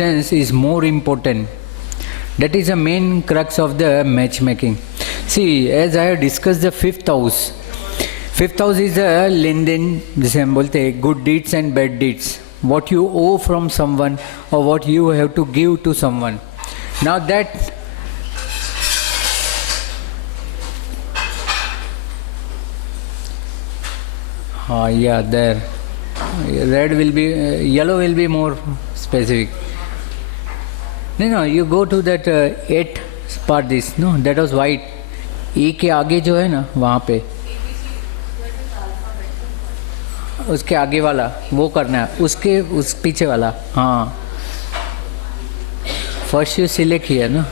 distance is more important. That is the main crux of the matchmaking. See, as I have discussed the fifth house. Fifth house is a लेन-देन, जिसे हम बोलते हैं good deeds and bad deeds. What you owe from someone or what you have to give to someone. Now that yeah, there. Red will be, yellow will be more specific. No, you go to that 8 part this, no, that was white. E के आगे जो है ना, वहाँ पे, उसके आगे वाला, वो करना है, उसके उस पीछे वाला, हाँ. First you select here, no.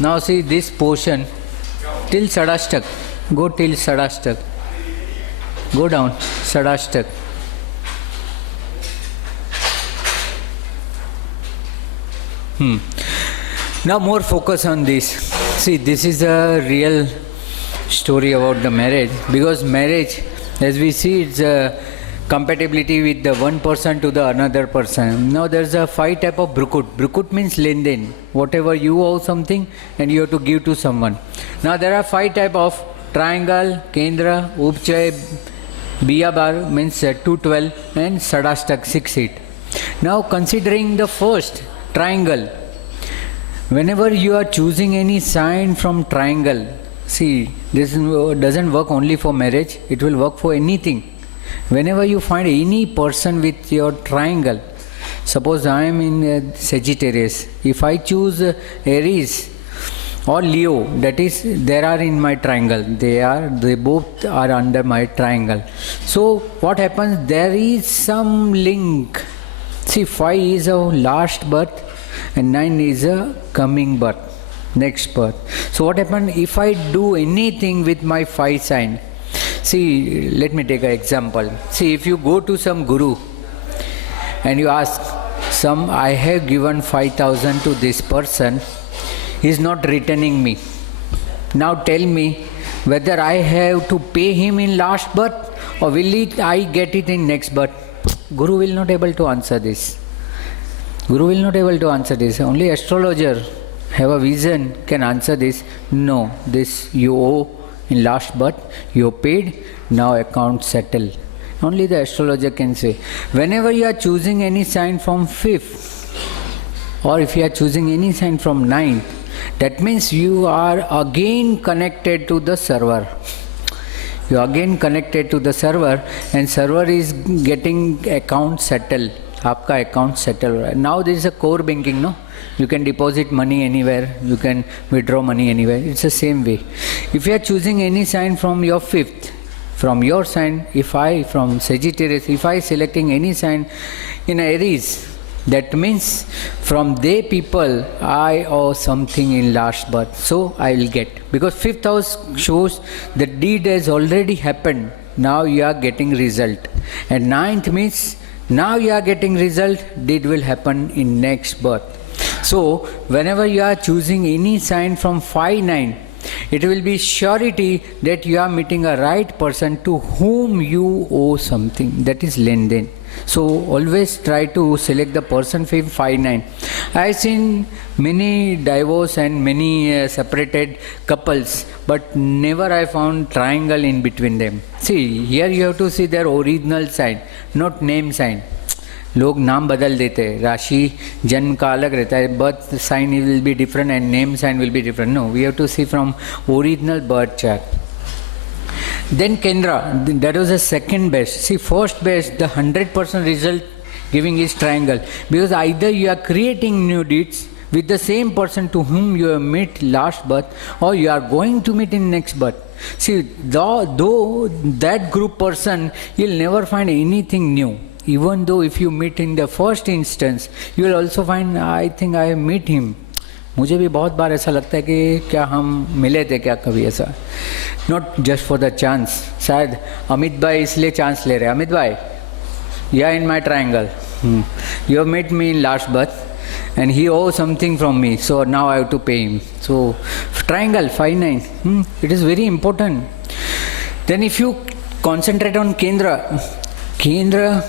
Now see this portion till Sadashtak. Go till Sadashtak. Go down Sadashtak. Now more focus on this. See, this is a real story about the marriage, because marriage, as we see, it's a compatibility with the one person to the another person. Now there's a 5 type of brukut. Brukut means len-den. Whatever you owe something and you have to give to someone. Now there are 5 type of triangle, kendra, upchay, biyabar means 212 and sadashtak 6-8. Now considering the first triangle, whenever you are choosing any sign from triangle, see, this doesn't work only for marriage, it will work for anything. Whenever you find any person with your triangle, suppose I am in Sagittarius, if I choose Aries or Leo, that is, they are in my triangle, they both are under my triangle. So what happens, there is some link. See, 5 is a last birth and 9 is a coming birth, next birth. So what happens if I do anything with my 5 sign? See, let me take an example. See, if you go to some guru and you ask, I have given 5,000 to this person, he is not returning me. Now tell me whether I have to pay him in last birth or will I get it in next birth? Guru will not able to answer this. Guru will not able to answer this. Only astrologer have a vision can answer this. No, this you owe in last birth, you paid, now account settled. Only the astrologer can say. Whenever you are choosing any sign from 5th, or if you are choosing any sign from 9th, that means you are again connected to the server. You are again connected to the server, and server is getting account settled. Aapka account settled. Now there is a core banking, no? You can deposit money anywhere, you can withdraw money anywhere. It's the same way. If you are choosing any sign from your 5th, from your sign, from Sagittarius, if I selecting any sign in Aries, that means from they people I owe something in last birth, so I will get. Because 5th house shows the deed has already happened, now you are getting result. And 9th means now you are getting result, deed will happen in next birth. So whenever you are choosing any sign from 5-9, it will be surety that you are meeting a right person to whom you owe something. That is len-den. So always try to select the person from 5-9. I have seen many divorce and many separated couples, but never I found triangle in between them. See, here you have to see their original sign, not name sign. लोग नाम बदल देते हैं, राशि जन्म का अलग रहता है, birth sign will be different and name sign will be different. No, we have to see from original birth chart. Then Kendra, that was the second best. See, first best, the 100% result giving is triangle, because either you are creating new deeds with the same person to whom you have met last birth, or you are going to meet in next birth. See, though that group person, you'll never find anything new. Even though if you meet in the first instance, you will also find, I think I meet him. मुझे भी बहुत बार ऐसा लगता है कि क्या हम मिले थे क्या कभी ऐसा. Not just for the chance. शायद अमित भाई इसलिए चांस ले रहे हैं. अमित भाई, you are in my triangle, you have met me in last birth and he owes something from me, so now I have to pay him. So triangle 5 9, it is very important. Then if you concentrate on Kendra,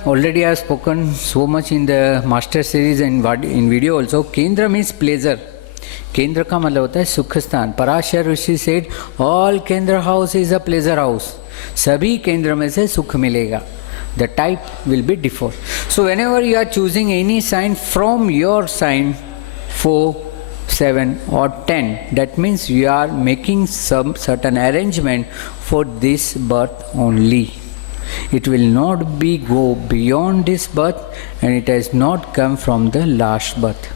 already I have spoken so much in the master series and in video also. Kendra means pleasure. केंद्र का मतलब होता है सुख स्थान. Parashar Rishi said all kendra house is a pleasure house. सभी केंद्र में से सुख मिलेगा. The type will be differ. So whenever you are choosing any sign from your sign 4, 7 or 10, that means you are making some certain arrangement for this birth only. It will not be go beyond this birth, and it has not come from the last birth.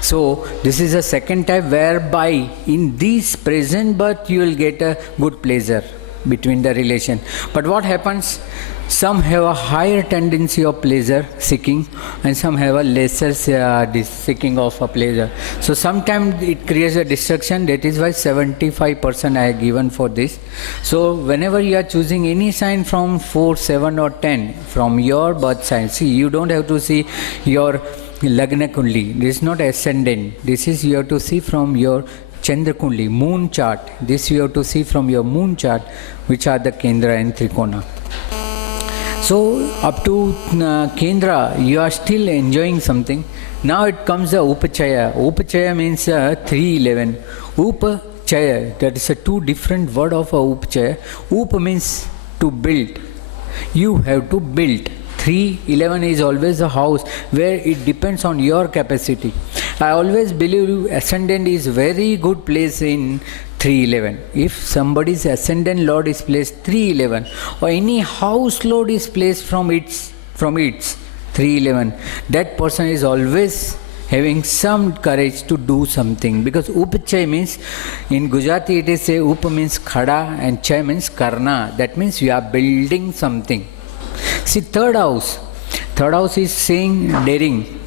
So this is a second type, whereby in this present birth you will get a good pleasure between the relation. But what happens? Some have a higher tendency of pleasure seeking, and some have a lesser seeking of a pleasure. So sometimes it creates a distraction. That is why 75% I have given for this. So whenever you are choosing any sign from 4, 7 or 10 from your birth sign, see, you don't have to see your Lagna Kundali. This is not ascendant. This is you have to see from your Chandra Kundali, moon chart. This you have to see from your moon chart, which are the Kendra and Trikona. So up to Kendra, you are still enjoying something. Now it comes the Upachaya. Upachaya means 311. Upachaya, that is a two different word of Upachaya. Up means to build. You have to build. 311 is always a house where it depends on your capacity. I always believe ascendant is very good place in 311. If somebody's ascendant lord is placed 311, or any house lord is placed from its 311, that person is always having some courage to do something, because Upachaya means, in Gujarati it is say Up means khada and Chay means karna. That means you are building something. See, third house is saying daring,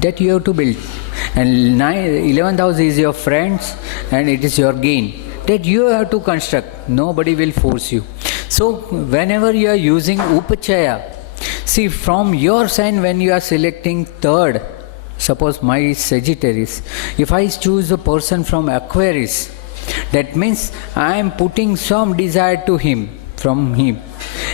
that you have to build. And 11th house is your friends, and it is your gain, that you have to construct. Nobody will force you. So whenever you are using Upachaya, see, from your sign, when you are selecting third, suppose my Sagittarius, if I choose a person from Aquarius, that means I am putting some desire to him, from him,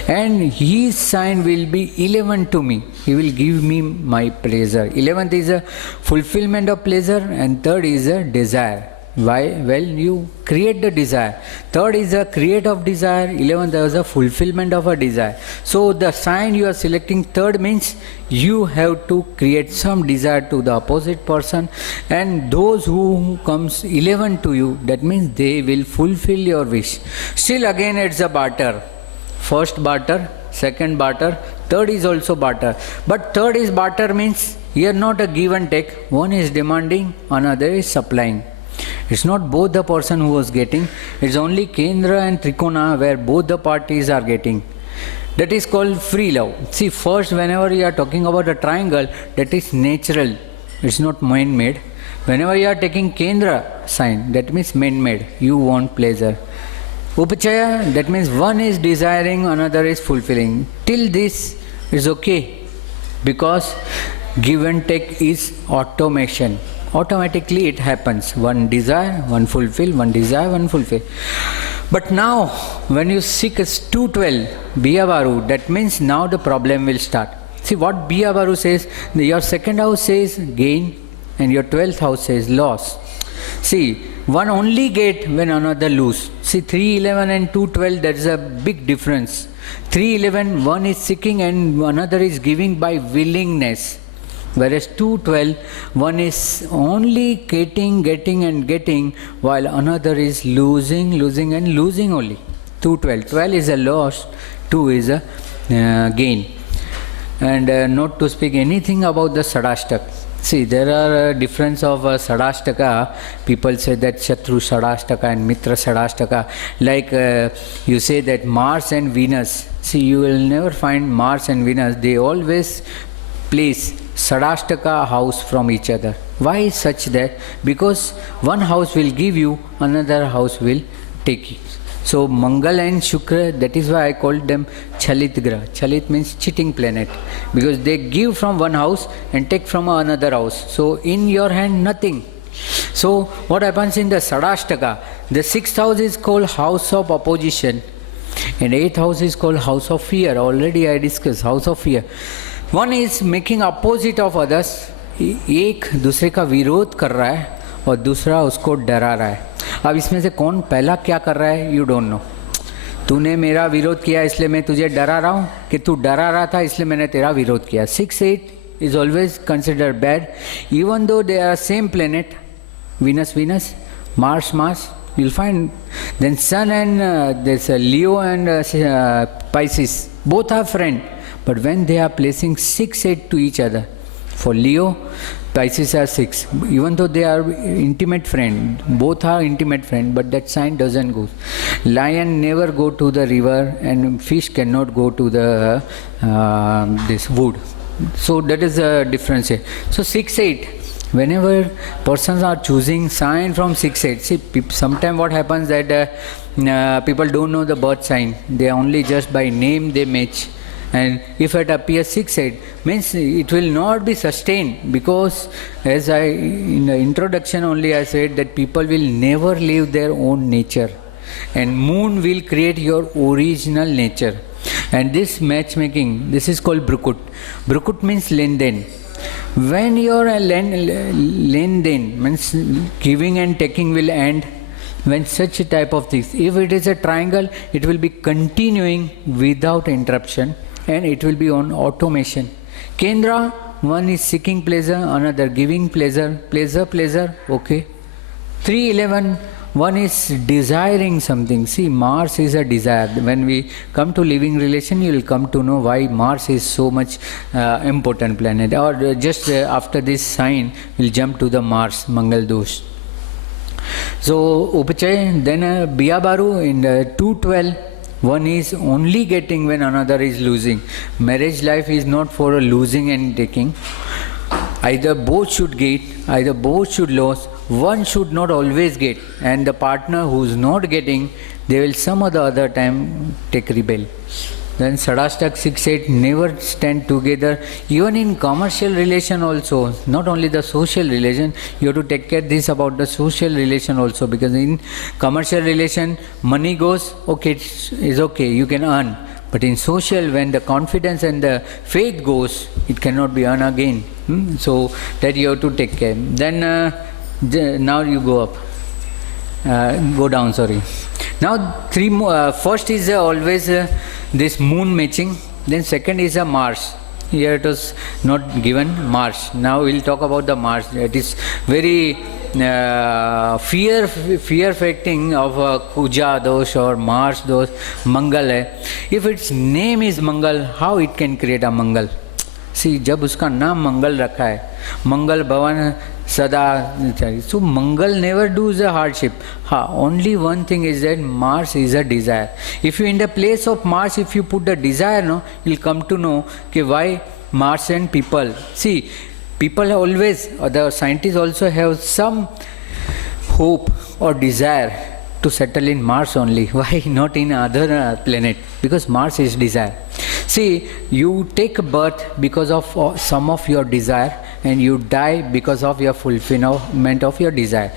and his sign will be 11 to me. He will give me my pleasure. 11th is a fulfillment of pleasure, and third is a desire. Why? Well, you create the desire. Third is a create of desire. 11th is a fulfillment of a desire. So the sign you are selecting third means you have to create some desire to the opposite person, and those who comes 11 to you, that means they will fulfill your wish. Still again it's a barter. First barter, second barter, third is also barter. But third is barter means here not a give and take. One is demanding, another is supplying. It's not both the person who was getting, it's only Kendra and Trikona where both the parties are getting. That is called free love. See, first whenever you are talking about a triangle, that is natural, it's not man-made. Whenever you are taking Kendra sign, that means man-made, you want pleasure. Upachaya, that means one is desiring, another is fulfilling. Till this is okay, because give and take is automation. Automatically it happens. One desire, one fulfill, one desire, one fulfill. But now, when you seek as 212, Biyabaru, that means now the problem will start. See what Biyabaru says, your second house says gain, and your 12th house says loss. See, one only get when another lose. See, 311 and 212, there is a big difference. 311, one is seeking and another is giving by willingness. Whereas 212, one is only getting and getting, while another is losing and losing only. 212. 12 is a loss, 2 is a gain. And not to speak anything about the Sadashtaka. See, there are a difference of Sadashtaka. People say that Shatru Sadashtaka and Mitra Sadashtaka. Like you say that Mars and Venus. See, you will never find Mars and Venus. They always place Sadashtaka house from each other. Why is such that? Because one house will give you, another house will take you. So Mangal and Shukra, that is why I called them Chalit Grah. Chalit means cheating planet, because they give from one house and take from another house. So in your hand, nothing. So what happens in the Sadashtaka, the 6th house is called house of opposition and 8th house is called house of fear. Already I discussed house of fear. One is making opposite of others. एक दूसरे का विरोध कर रहा है और दूसरा उसको डरा रहा है. अब इसमें से कौन पहला क्या कर रहा है, यू डोंट नो. तूने मेरा विरोध किया इसलिए मैं तुझे डरा रहा हूँ, कि तू डरा रहा था इसलिए मैंने तेरा विरोध किया. 6-8 is always considered bad, even though they are same planet, Venus, Mars, you'll find. Then Sun and there's Leo and Pisces, both are friend, but when they are placing 6-8 to each other, for Leo, Pisces are 6, even though they are intimate friend, both are intimate friend, but that sign doesn't go. Lion never go to the river and fish cannot go to the this wood. So that is the difference here. So 6-8, whenever persons are choosing sign from 6-8, see sometimes what happens that people don't know the birth sign, they only just by name they match. And if it appears 6-8, means it will not be sustained, because as I in the introduction only I said that people will never live their own nature, and moon will create your original nature. And this matchmaking, this is called Brukut. Brukut means lenden. When your lenden means giving and taking will end, when such a type of things, if it is a triangle, it will be continuing without interruption, and it will be on automation. Kendra, one is seeking pleasure, another giving pleasure, okay. 3-11, one is desiring something. See, Mars is a desire. When we come to living relation, you will come to know why Mars is so much important planet. Or just after this sign, we'll jump to the Mars, Mangal Dosh. So, Upachay, then Biyabaru in the 2-12, one is only getting when another is losing. Marriage life is not for a losing and taking. Either both should get, either both should lose. One should not always get, and the partner who is not getting, they will some other time take rebel. Then Sadastak 6-8 never stand together. Even in commercial relation also, not only the social relation, you have to take care this about the social relation also, because in commercial relation, money goes, okay, is okay, you can earn. But in social, when the confidence and the faith goes, it cannot be earned again. So that you have to take care. Then now you go up. Go down, sorry. Now three more, first is always this moon matching, then second is a Mars. Here it was not given, Mars. Now we'll talk about the Mars. It is very fear affecting of Kuja dosh or Mars dosh, Mangal hai. If its name is Mangal, how it can create a Mangal? See, जब उसका नाम मंगल रखा है, मंगल भवन सदा, so Mangal never does a hardship. Only one thing is that Mars is a desire. If you in the place of Mars, if you put the desire, no, you'll come to know why Mars and people. See, people always, the scientists also have some hope or desire to settle in Mars only. Why not in other planet? Because Mars is desire. See, you take birth because of some of your desire, and you die because of your fulfillment of your desire.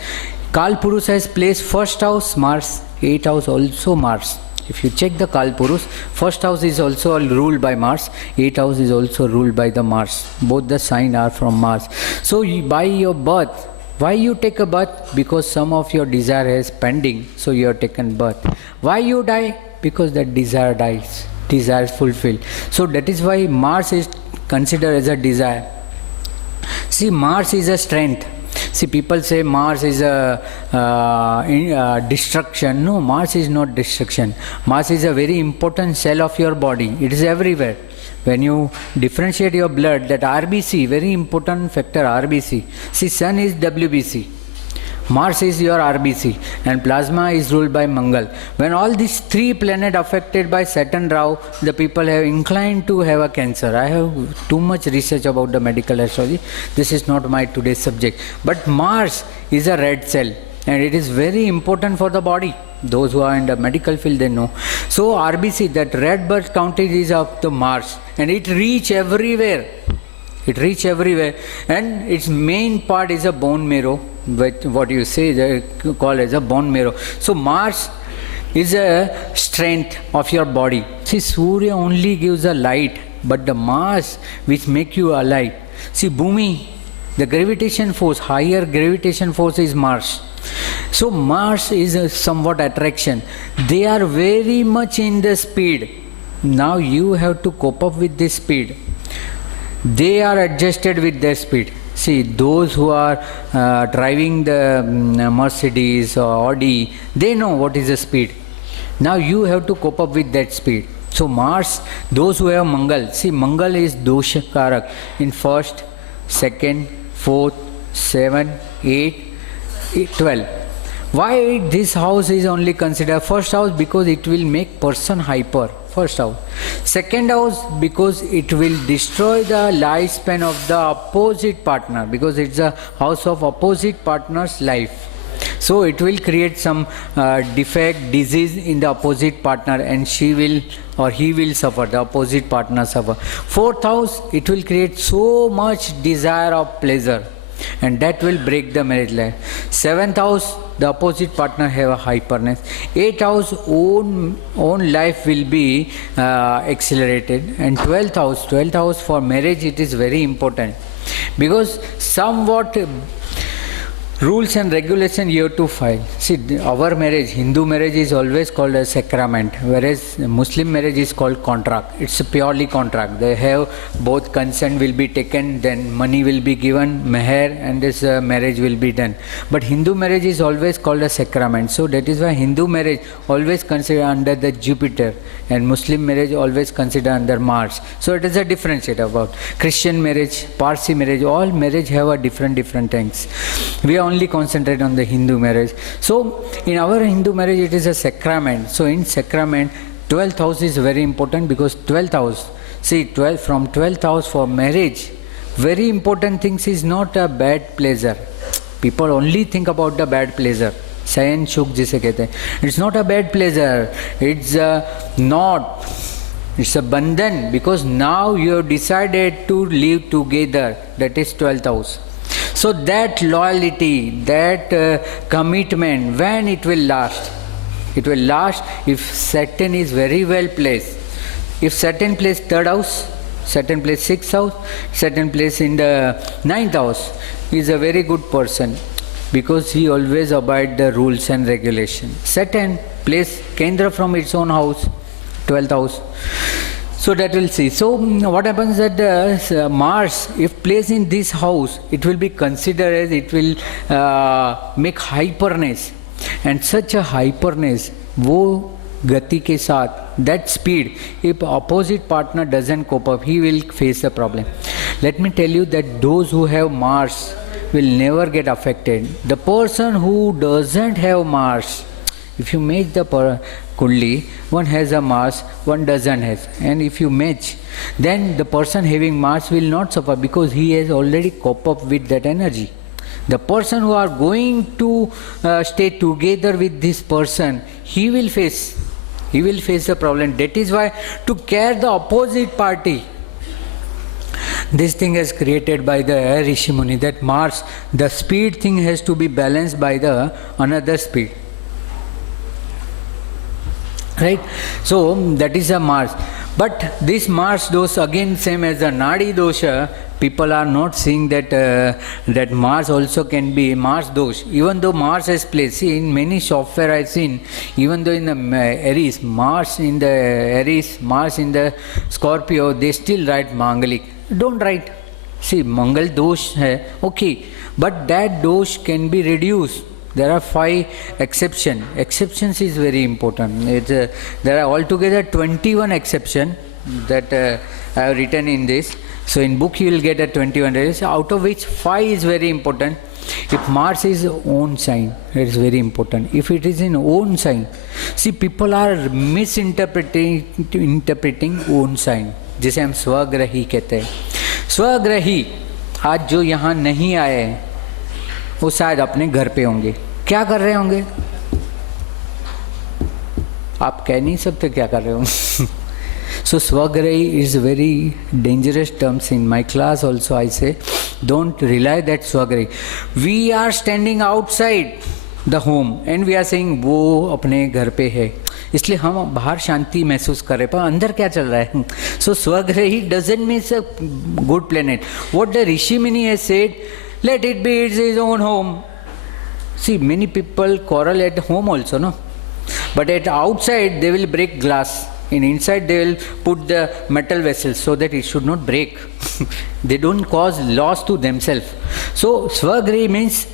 Kal Purus has placed first house Mars, 8th house also Mars. If you check the Kal Purus, first house is also ruled by Mars, 8th house is also ruled by the Mars. Both the sign are from Mars. So by your birth, why you take a birth? Because some of your desire is pending, so you have taken birth. Why you die? Because that desire dies, desire is fulfilled. So that is why Mars is considered as a desire. See, Mars is a strength. See, people say Mars is a destruction. No, Mars is not destruction. Mars is a very important cell of your body. It is everywhere. When you differentiate your blood, that RBC, very important factor, RBC. See, Sun is WBC. Mars is your RBC, and plasma is ruled by Mangal. When all these three planets affected by Saturn Rao, the people have inclined to have a cancer. I have too much research about the medical astrology. This is not my today's subject. But Mars is a red cell, and it is very important for the body. Those who are in the medical field, they know. So RBC, that red blood count is of the Mars, and it reach everywhere. It reach everywhere, and its main part is a bone marrow, what you say they call as a bone marrow. So Mars is a strength of your body. See, Surya only gives a light, but the Mars which make you alive. See, Bhumi, the gravitation force, higher gravitation force is Mars. So Mars is a somewhat attraction. They are very much in the speed. Now you have to cope up with this speed. They are adjusted with their speed. See, those who are driving the Mercedes or Audi, they know what is the speed. Now you have to cope up with that speed. So Mars, those who have Mangal, see, Mangal is dosha karak in first, second, fourth, 7, 8, 12. Why this house is only considered first house? Because it will make person hyper. First house. Second house, because it will destroy the lifespan of the opposite partner, because it's a house of opposite partner's life. So it will create some defect, disease in the opposite partner, and she will or he will suffer, the opposite partner suffer. Fourth house, it will create so much desire of pleasure, and that will break the marriage life. Seventh house, the opposite partner have a hyperness. Eighth house, own life will be accelerated. And 12th house for marriage, it is very important, because somewhat rules and regulation you have to file. See, our marriage, Hindu marriage is always called a sacrament, whereas Muslim marriage is called contract. It's a purely contract. They have both consent will be taken, then money will be given, meher, and this marriage will be done. But Hindu marriage is always called a sacrament. So that is why Hindu marriage always considered under the Jupiter, and Muslim marriage always considered under Mars. So it is a differentiate about Christian marriage, Parsi marriage. All marriage have a different things. We only concentrate on the Hindu marriage. So in our Hindu marriage, it is a sacrament. So in sacrament, 12th house is very important, because 12th house, see, from 12th house for marriage, very important things is not a bad pleasure. People only think about the bad pleasure. Sayan Shuk jise kehte hain. It's not a bad pleasure. It's not. It's a bandhan, because now you have decided to live together. That is 12th house. So that loyalty, that commitment, when it will last? It will last if Saturn is very well placed. If Saturn plays 3rd house, Saturn plays 6th house, Saturn plays in the 9th house, he is a very good person, because he always abides the rules and regulations. Saturn plays Kendra from its own house, 12th house. So that will see. So what happens that Mars, if placed in this house, it will be considered as it will make hyperness, and such a hyperness, wo gati ke saath, that speed, if opposite partner doesn't cope up, he will face a problem. Let me tell you that those who have Mars will never get affected. The person who doesn't have Mars, if you make the Kundali, one has a Mars, one doesn't have. And if you match, then the person having Mars will not suffer, because he has already coped up with that energy. The person who are going to stay together with this person, he will face the problem. That is why to care the opposite party, this thing is created by the Rishi Muni, that Mars, the speed thing has to be balanced by the another speed. Right? So that is a Mars. But this Mars dosha, again same as the Nadi dosha, people are not seeing that that Mars also can be Mars dosh. Even though Mars has placed, see, in many software I've seen, even though in the Aries, Mars in the Aries, Mars in the Scorpio, they still write Mangalik. Don't write. See, Mangal dosh hai, okay, but that dosh can be reduced. There are 5 exceptions. Exceptions is very important. There are altogether 21 exceptions that I have written in this. So in book you will get a 21 days, out of which 5 is very important. If Mars is own sign, it is very important. If it is in own sign, see, people are misinterpreting own sign, जिसे हम स्वग्रही कहते हैं. स्वग्रही आज जो यहाँ नहीं आए वो शायद अपने घर पे होंगे. क्या कर रहे होंगे? आप कह नहीं सकते क्या कर रहे हो. So Swagrahi is very dangerous terms. In my class also I say, don't rely that Swagrahi. We are standing outside the home and we are saying वो अपने घर पे है, इसलिए हम बाहर शांति महसूस कर रहे, पर अंदर क्या चल रहा है. So Swagrahi doesn't mean a good planet. What the Rishi Muni has said, let it be, it's his own home. See, many people quarrel at home also, no? But at outside they will break glass. In inside they will put the metal vessels so that it should not break. They don't cause loss to themselves. So Swagrahi means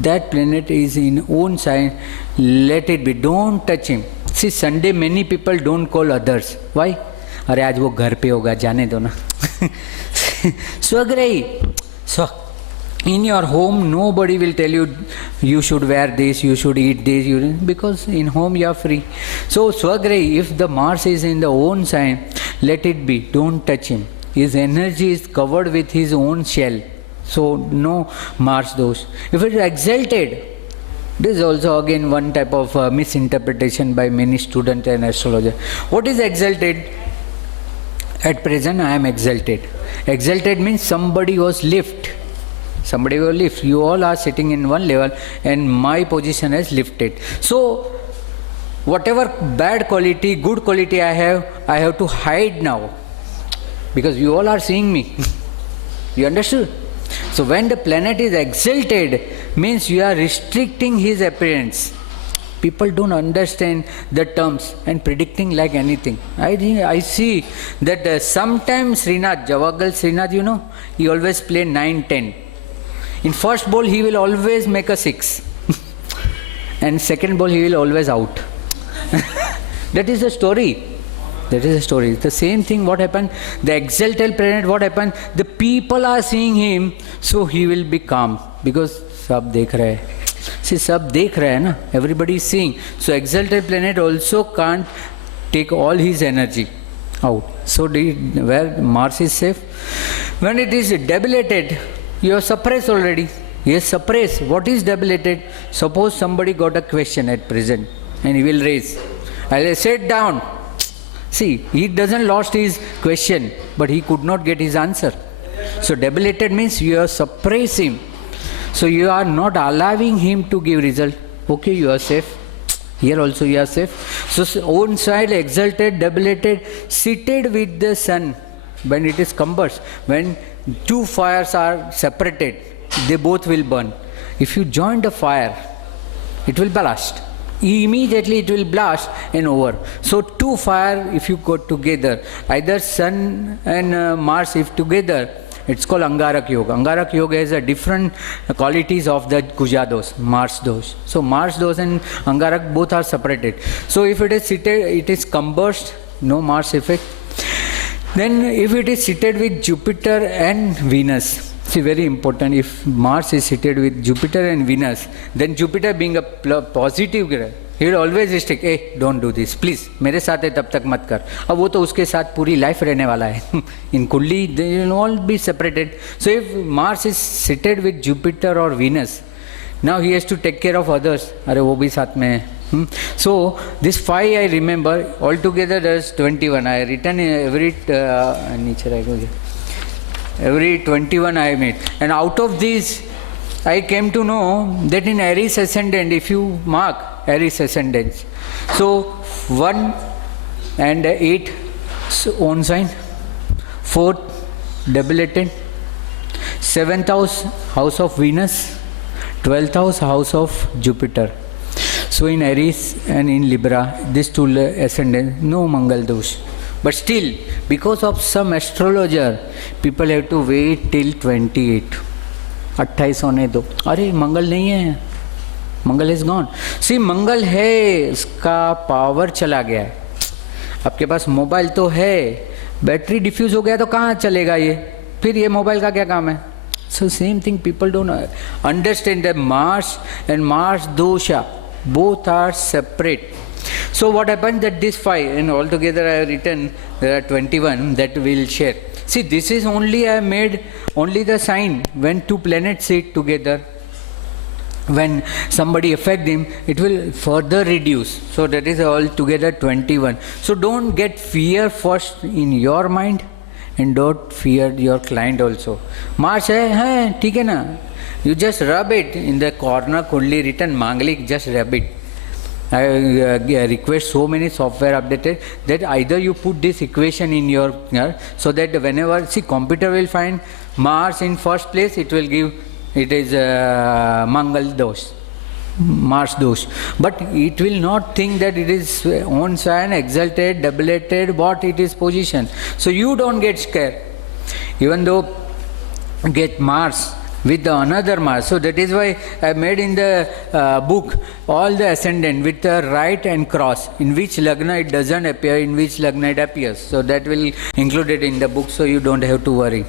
that planet is in own sign, let it be, don't touch him. See, Sunday many people don't call others. Why? अरे आज वो घर पे होगा, जाने दो ना. Swagrahi. So in your home nobody will tell you you should wear this, you should eat this, because in home you are free. So Swagrahi, if the Mars is in the own sign, let it be, don't touch him. His energy is covered with his own shell, so no Mars dosh. If it is exalted, this is also again one type of misinterpretation by many students and astrologers. What is exalted? At present I am exalted. Exalted means somebody was lifted. Somebody will lift. You all are sitting in one level and my position has lifted. So whatever bad quality, good quality I have to hide now, because you all are seeing me. You understood? So when the planet is exalted, means you are restricting his appearance. People don't understand the terms and predicting like anything. I see that sometimes Srinath, Javagal Srinath, you know, he always play 9-10. In first ball he will always make a 6 and second ball he will always out. That is the story. That is the story. The same thing what happened, the exalted planet, what happened, the people are seeing him, so he will be calm, because sab dekh rahe hai. See, sab dekh rahe hai na, everybody is seeing. So exalted planet also can't take all his energy out. So where Mars is safe, when it is debilitated, you are suppressed already. Yes, suppressed. What is debilitated? Suppose somebody got a question at present and he will raise. I'll sit down. See, he doesn't lost his question, but he could not get his answer. So debilitated means you are suppress him. So you are not allowing him to give result. Okay, you are safe. Here also you are safe. So own side exalted, debilitated, seated with the sun. When it is combust, when two fires are separated, they both will burn. If you join the fire, it will blast. Immediately it will blast and over. So two fire, if you go together, either sun and Mars if together, it's called Angarak Yoga. Angarak Yoga has a different qualities of the Kuja dosh, Mars dosh. So Mars dosh and Angarak both are separated. So if it is seated, it is combust, no Mars effect. Then if it is seated with Jupiter and Venus, see, very important, if Mars is seated with Jupiter and Venus, then Jupiter being a positive graha, he will always restrict, hey, don't do this, please, मेरे साथ है तब तक मत कर. अब वो तो उसके साथ पूरी लाइफ रहने वाला है. In Kundali, they will all be separated. So if Mars is seated with Jupiter or Venus, now he has to take care of others. अरे वो भी साथ में है. So this 5 I remember, altogether there's 21. I written every 21 I made, and out of these I came to know that in Aries ascendant, if you mark Aries ascendants, so 1 and 8 own sign, 4th debilitated, 7th house of Venus, 12th house of Jupiter. So in Aries and in Libra, these two ascendants, no Mangal dosh. But still, because of some astrologer, people have to wait till 28. 28 होने दो. अरे मंगल नहीं है, मंगल is gone. सी मंगल है, इसका power चला गया है. आपके पास मोबाइल तो है, बैटरी डिफ्यूज हो गया तो कहाँ चलेगा ये, फिर ये मोबाइल का क्या काम है. So same thing, people don't understand that Mars and Mars dosha both are separate. So what happens that this 5 and altogether I have written there are 21 that we will share. See, this is only I have made only the sign when two planets sit together. when somebody affect him, it will further reduce. So that is altogether 21. So don't get fear first in your mind and don't fear your client also. Mars hai, theek hai na? You just rub it in the corner, Kundali written Mangalik, just rub it. I request so many software updated that either you put this equation in your, so that whenever, see, computer will find Mars in first place, it will give, it is Mangal dosh, Mars dosh. But it will not think that it is own sign, exalted, doubleted, what it is position. So you don't get scared. Even though get Mars with the another Mars. So that is why I made in the book all the ascendant with the right and cross. In which Lagna it doesn't appear, in which Lagna it appears. So that will include it in the book, so you don't have to worry.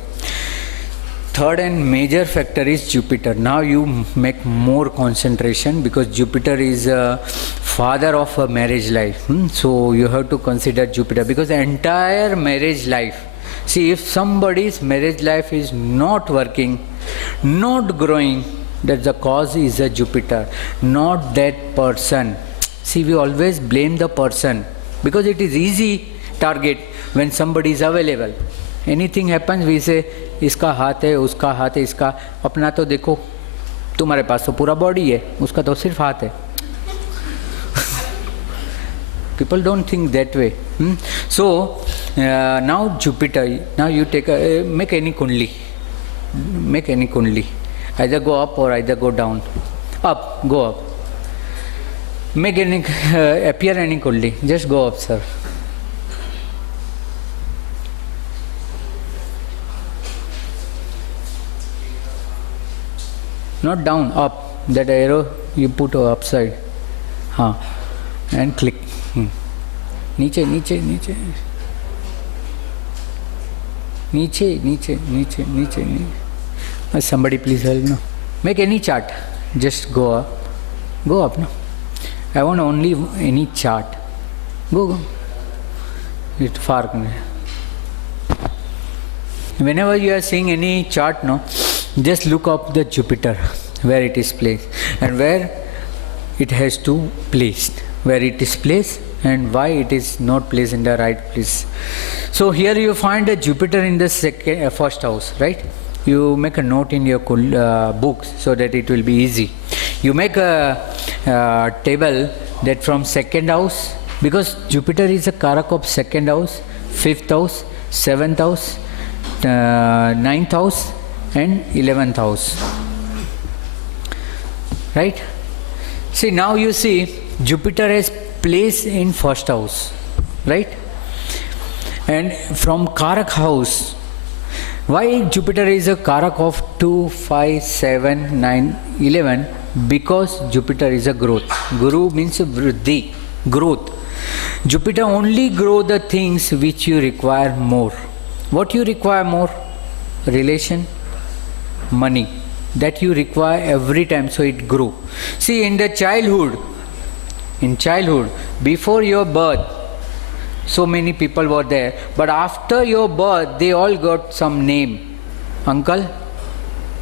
Third and major factor is Jupiter. Now you make more concentration because Jupiter is a father of a marriage life. So you have to consider Jupiter because the entire marriage life. See, if somebody's marriage life is not working, not growing, that the cause is a Jupiter, not that person. See, we always blame the person because it is easy target when somebody is available. Anything happens, we say, इसका हाथ है, उसका हाथ है, इसका अपना तो देखो, तुम्हारे पास तो पूरा बॉडी है, उसका तो सिर्फ हाथ है. People don't think that way. So now Jupiter, now you take make any kundli, make any kundli, either go up or either go down. Up, go up. Make any appear any kundli, just go up, sir. Not down, up. That arrow you put upside. And click. नीचे नीचे नीचे नीचे नीचे नीचे नीचे. Somebody please help now. Make any chart. Just go up. Go up now. I want only any chart. Go. It's far. Whenever you are seeing any chart, no, just look up the Jupiter, where it is placed and where it has to placed, where it is placed and why it is not placed in the right place. So here you find a Jupiter in the first house, right? You make a note in your books so that it will be easy. You make a table that from second house, because Jupiter is a karak of second house, fifth house, seventh house, ninth house and 11th house, right? See, now you see Jupiter is placed in first house, right? And from karak house, why Jupiter is a karak of 2, 5, 7, 9, 11? Because Jupiter is a growth. Guru means vriddhi, growth. Jupiter only grow the things which you require more. What you require more? Relation, money. That you require every time, so it grew. See, in childhood, before your birth, so many people were there. But after your birth, they all got some name. Uncle,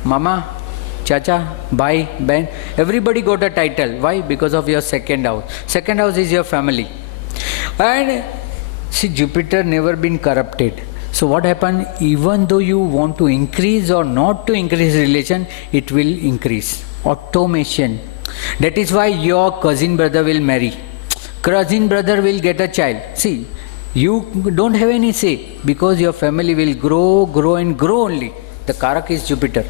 Mama, Chacha, Bhai, Ben. Everybody got a title. Why? Because of your second house. Second house is your family. And see, Jupiter never been corrupted. So what happened? Even though you want to increase or not to increase relation, it will increase. Automation. That is why your cousin brother will marry. Cousin brother will get a child. See, you don't have any say because your family will grow and grow only. The karak is Jupiter.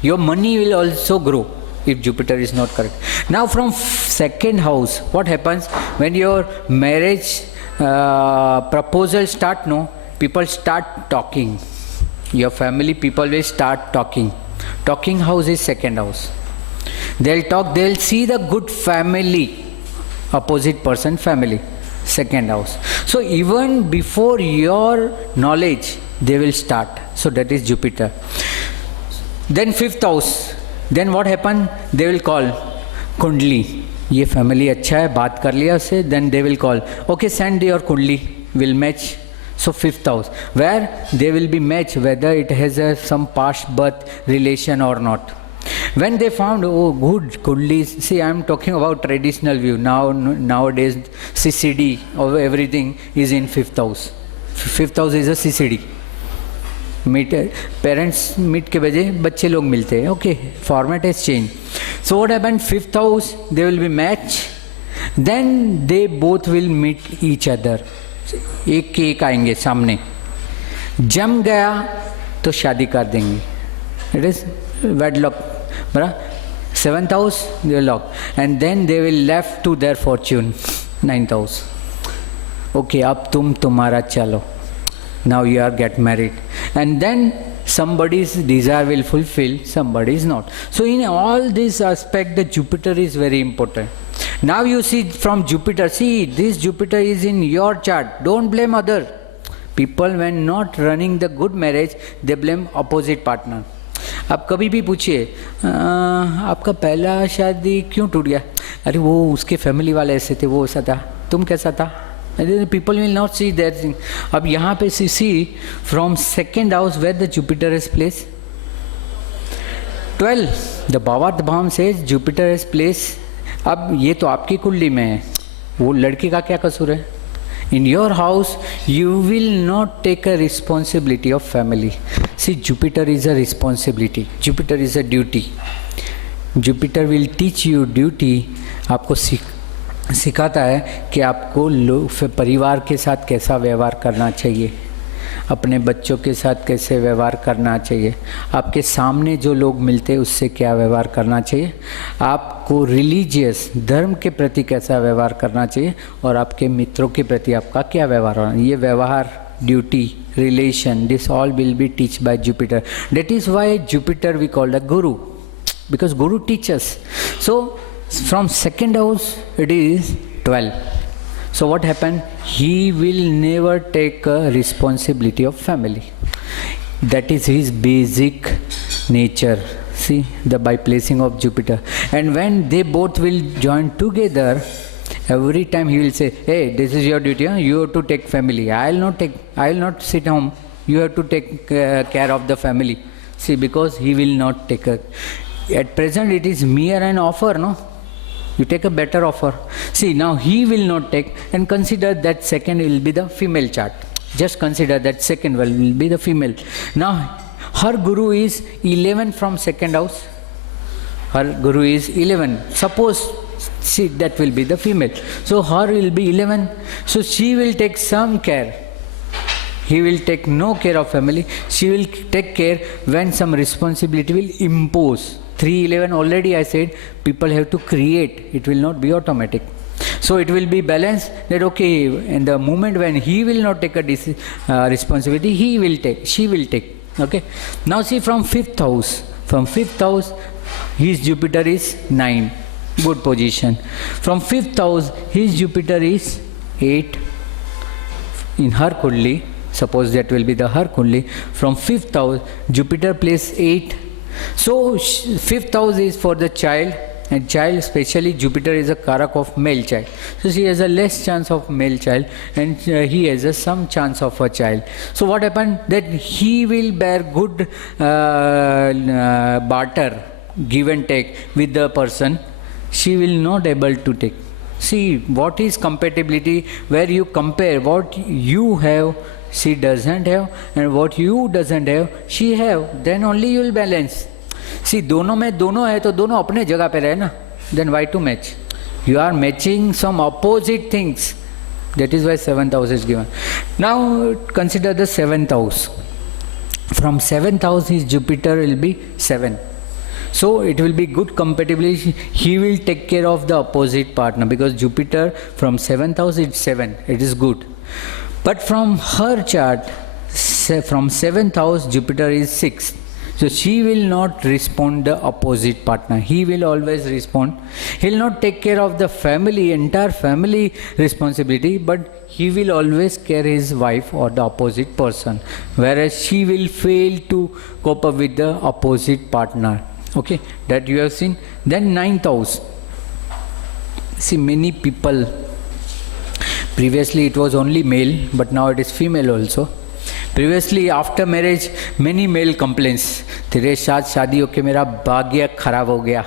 Your money will also grow if Jupiter is not correct. Now from second house, what happens when your marriage proposal start? No, people start talking. Your family people will start talking. Talking house is second house. They'll talk, they'll see the good family, opposite person family, second house. So even before your knowledge, they will start. So that is Jupiter. Then fifth house. Then what happen? They will call Kundali. ये family अच्छा है, बात कर लिया उससे. Then they will call. Okay, send your Kundali. Will match. So fifth house, where they will be matched whether it has some past birth relation or not. When they found, oh, good Kundlis, see, I am talking about traditional view. Nowadays, CCD of everything is in 5th house. 5th house is a CCD. Parents meet के बजे बच्चे लोग मिलते हैं. Okay, format has changed. So what happened? 5th house, they will be match. Then they both will meet each other. एक के एक आएंगे सामने. जम गया तो शादी कर देंगे. It is wedlock. बरा 7th house, they will lock. And then they will left to their fortune. 9th house. Okay, अब तुम तुम्हारा चलो. Now you are get married. And then somebody's desire will fulfill, somebody is not. So in all this aspect, the Jupiter is very important. Now you see from Jupiter, see this Jupiter is in your chart. Don't blame other. People when not running the good marriage, they blame opposite partner. आप कभी भी पूछिए आपका पहला शादी क्यों टूट गया? अरे वो उसके फैमिली वाले ऐसे थे, वो ऐसा था, तुम कैसा था? People will not see that thing. अब यहाँ पे see from 2nd house where the Jupiter is placed. 12. The Bhavat Bhavam says Jupiter is placed. अब ये तो आपकी कुंडली में है, वो लड़के का क्या कसूर है? In your house, you will not take a responsibility of family. See, Jupiter is a responsibility. Jupiter is a duty. Jupiter will teach you duty. आपको सिखाता है कि आपको परिवार के साथ कैसा व्यवहार करना चाहिए, अपने बच्चों के साथ कैसे व्यवहार करना चाहिए, आपके सामने जो लोग मिलते हैं उससे क्या व्यवहार करना चाहिए, आपको रिलीजियस धर्म के प्रति कैसा व्यवहार करना चाहिए और आपके मित्रों के प्रति आपका क्या व्यवहार होना. ये व्यवहार, duty, relation, this all will be teach by Jupiter. That is why Jupiter we called a guru, because guru teachers. So from 2nd house it is 12. So what happened? He will never take a responsibility of family. That is his basic nature. See, by placing of Jupiter. And when they both will join together, every time he will say, hey, this is your duty, huh? You have to take family. I will not sit home. You have to take care of the family. See, because he will not take a. At present it is mere an offer, no? You take a better offer. See, now he will not take, and consider that 2nd will be the female chart. Just consider that 2nd will be the female. Now, her guru is 11 from 2nd house. Her guru is 11. Suppose, see, that will be the female. So, her will be 11. So, she will take some care. He will take no care of family. She will take care when some responsibility will impose. 3-11 already I said, people have to create, it will not be automatic. So it will be balanced that okay, in the moment when he will not take a responsibility, he will take, she will take. Okay. Now see from 5th house, his Jupiter is 9, good position. From 5th house, his Jupiter is 8 in her Kundali. Suppose that will be the her Kundali. From 5th house, Jupiter places 8. So 5th house is for the child, and child, especially Jupiter is a karak of male child. So she has a less chance of male child, and he has some chance of a child. So what happened? That he will bear good barter, give and take with the person. She will not able to take. See, what is compatibility? Where you compare what you have, she doesn't have, and what you doesn't have, she have. Then only you will balance. See, दोनों में दोनों है तो दोनों अपने जगह पे रहे ना. Then why to match? You are matching some opposite things. That is why 7th house is given. Now consider the 7th house. From 7th house, his Jupiter will be 7. So it will be good compatibility. He will take care of the opposite partner because Jupiter from 7th house is 7. It is good. But from her chart, from 7th house, Jupiter is 6. So she will not respond the opposite partner. He will always respond. He will not take care of the family, entire family responsibility, but he will always care his wife or the opposite person. Whereas she will fail to cope up with the opposite partner. Okay, that you have seen. Then 9th house. See, many people, previously it was only male, but now it is female also. Previously, after marriage, many male complaints, तेरे साथ शादी होके मेरा भाग्य खराब हो गया.